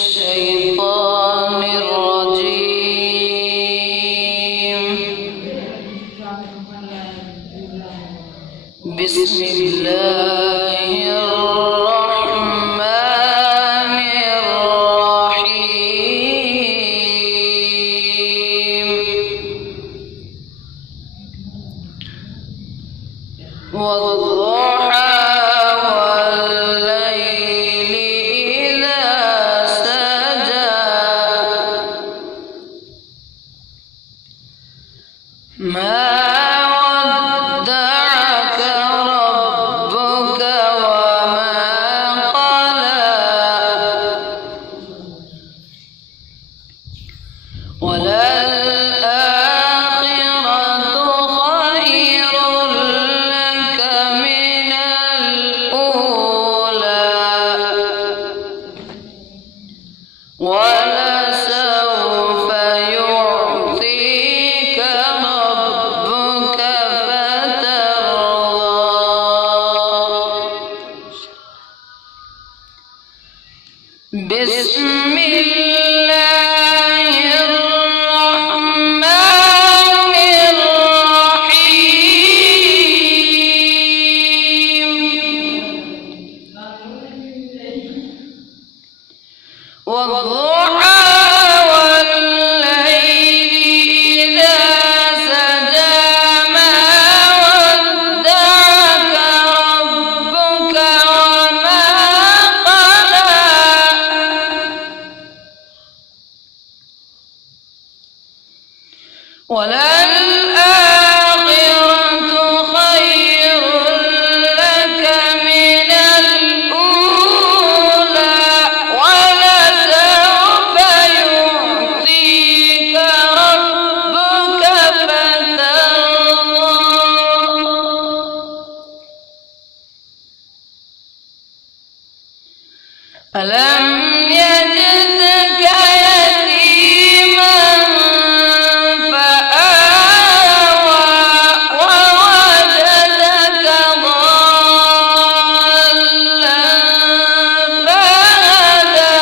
الشيطان الرجيم. بسم الله الرحمن الرحيم. والضحى والليل إذا سجى ما ودعك ربك وما قلى وللآخرة خير لك من الأولى ولسوف يعطيك ربك فترضى. بسم الله الرحمن الرحيم. والضحى والليل إذا سجى ما ودعك ربك وما قلى وللآخرة خير لك من الأولى ولسوف يعطيك ربك فترضى. ألم يجدك يتيما فآوى ووجدك ضالا فهدى